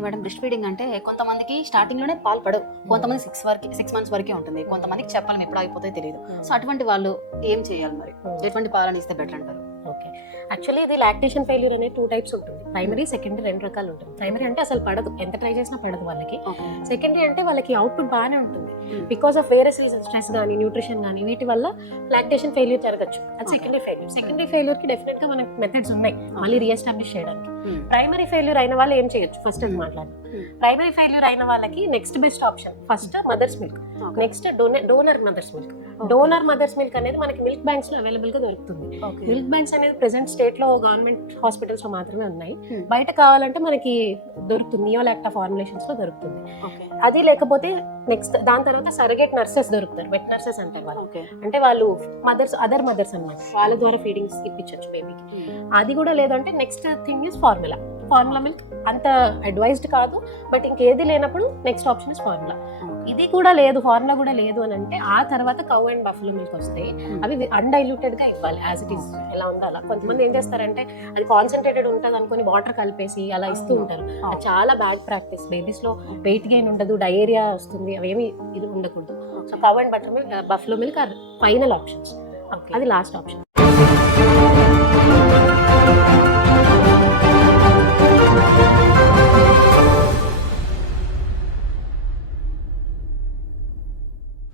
Madam breast feeding అంటే కొంతమందికి starting లోనే పాలు పడవు, కొంతమంది 6 మంత్స్ వరకే ఉంటుంది, కొంతమందికి చెప్పలేం ఎప్పుడు అయిపోతాయి తెలియదు. సో అటువంటి వాళ్ళు ఏం చేయాలి మరి, ఎటువంటి పాలను ఇస్తే బెటర్ అంటారు? ఓకే, యాక్చువల్లీ ఇది లాక్టేషన్ ఫెయిల్యూర్ అనేది 2 టైప్స్ ఉంటుంది. ప్రైమరీ, సెకండరీ 2 రకాలు ఉంటుంది. ప్రైమరీ అంటే అసలు పడదు, ఎంత ట్రై చేసినా పడదు వాళ్ళకి. సెకండరీ అంటే వాళ్ళకి అవుట్పుట్ బాగానే ఉంటుంది, బికాస్ ఆఫ్ వేరే స్ట్రెస్ కానీ న్యూట్రిషన్ కానీ వీటి వల్ల లాక్టేషన్ ఫెయిల్యూర్ జరగచ్చు. అది సెకండరీ ఫెయిల్యూర్. సెకండరీ ఫెయిల్యూర్ కి డెఫినెట్ గా మనకి మెథడ్స్ ఉన్నాయి మళ్ళీ రీఎస్టాబ్లిష్ చేయడానికి. ప్రైమరీ ఫెయిల్యూర్ అయిన వాళ్ళు ఏం చేయొచ్చు, ఫస్ట్ అది మాట్లాడదాం. ప్రైమరీ ఫెయిల్యూర్ అయిన వాళ్ళకి next best option first mothers milk, next donor mothers milk. Donor mothers milk అనేది మనకి మిల్క్ బ్యాంక్స్ లో అవైలబుల్ గా దొరుకుతుంది. మిల్క్ బ్యాంక్స్ అనేది ప్రెసెంట్ స్టేట్ లో గవర్నమెంట్ హాస్పిటల్స్ లో మాత్రమే ఉన్నాయి. బయట కావాలంటే మనకి దొరుకుతుంది, నియోలాక్టా ఫార్ములేషన్స్ లో దొరుకుతుంది. అది లేకపోతే నెక్స్ట్ దాని తర్వాత సరగేట్ నర్సెస్ దొరుకుతారు, వెట్ నర్సెస్ అంటారు వాళ్ళు. అంటే వాళ్ళు అదర్ మదర్స్ అన్నమాట, వాళ్ళ ద్వారా ఫీడింగ్స్ ఇప్పించవచ్చు బేబీకి. అది కూడా లేదంటే next thing is formula milk. అంత అడ్వైజ్డ్ కాదు, బట్ ఇంకేది లేనప్పుడు నెక్స్ట్ ఆప్షన్ ఇస్ ఫార్ములా. ఇది కూడా లేదు, ఫార్ములా కూడా లేదు అని అంటే ఆ తర్వాత కౌ అండ్ బఫెలో మిల్క్ వస్తాయి. అవి అన్డైల్యూటెడ్ గా ఇవ్వాలి, యాజ్ ఇట్ ఈస్ ఎలా ఉందో అలా. కొంతమంది ఏం చేస్తారంటే అది కాన్సన్ట్రేటెడ్ ఉంటుంది అనుకుని వాటర్ కలిపేసి అలా ఇస్తూ ఉంటారు. అది చాలా బ్యాడ్ ప్రాక్టీస్. బేబీస్ లో వెయిట్ గెయిన్ ఉండదు, డయేరియా వస్తుంది, అవేమి ఇది ఉండకూడదు. So cow and buffalo milk are final options, అది లాస్ట్ ఆప్షన్.